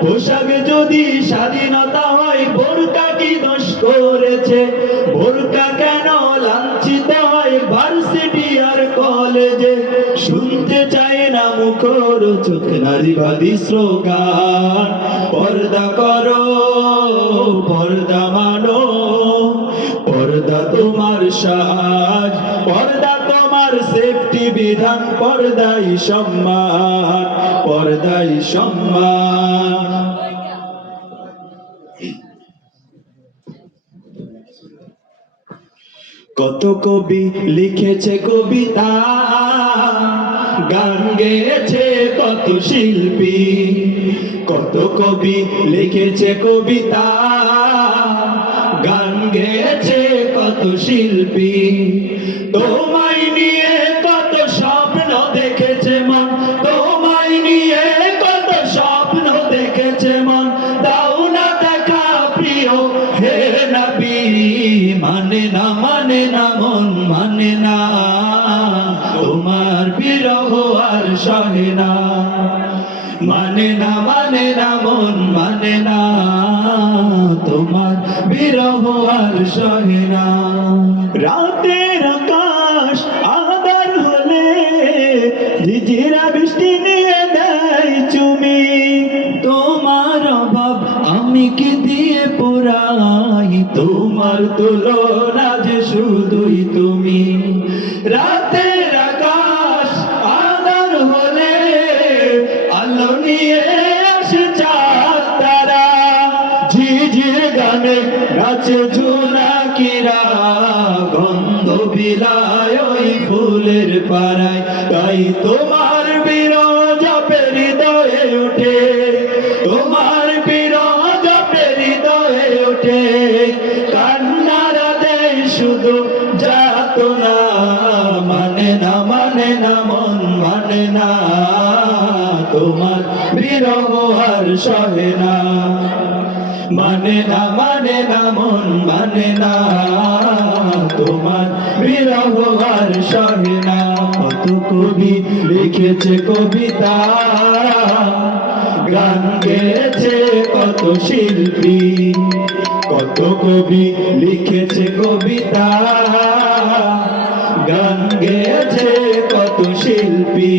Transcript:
পোশাক যদি স্বাধীনতা হয়, বোরকা কি দোষ করেছে? বোরকা কেন লাঞ্ছিত হয়? ভার্সিটি আর কলেজে শুনতে চায় না মুখর চোখ নারীবাদী স্লোগান। পর্দা করো, পর্দা মানো। পর্দা তোমার সাজ, পর্দা তোমার সেফটি বিধান, পর্দাই সম্মান পর্দাই সম্মান। কত কবি লিখেছে কবিতা, গান গেয়েছে কত শিল্পী। কত কবি লিখেছে কবিতা, গান গেয়েছে শিল্পী। তোমায় নিয়ে কত স্বপ্ন দেখেছে মন, তোমায় নিয়ে কত স্বপ্ন দেখেছে মন। দাও না দেখা প্রিয়, হে নবী মানে না মানে না মন মানে না। তোমার বিরহ আর সহে না মানে না তোমার বিরহ আর সহে না। রাতের আকাশ আবার হলে, ঝিঝিরা বৃষ্টি নিয়ে দেয় চুমি। তোমার অভাব আমি কি দিয়ে পোড়াই? তোমার তুলনা যে শুধুই তুমি। রাতের নাচে ঝুনাকিরা গন্ধ বিলায় ওই ফুলের পাড়ায়। তাই তোমার বিরজ হৃদয়ে ওঠে, তোমার বিরজ হৃদয়ে ওঠে। কান্নারা দেয় শুধু যাত না মানে না মানে না, মন মানে না। তোমার বিরহ আর সহে না। মানে না মানে না, মন মানে না। তোমার বিরহ আর সহে না। কত কবি লিখেছে কবিতা। গান গেয়েছে কত শিল্পী। কত কবি লিখেছে কবিতা। গান গেয়েছে কত শিল্পী।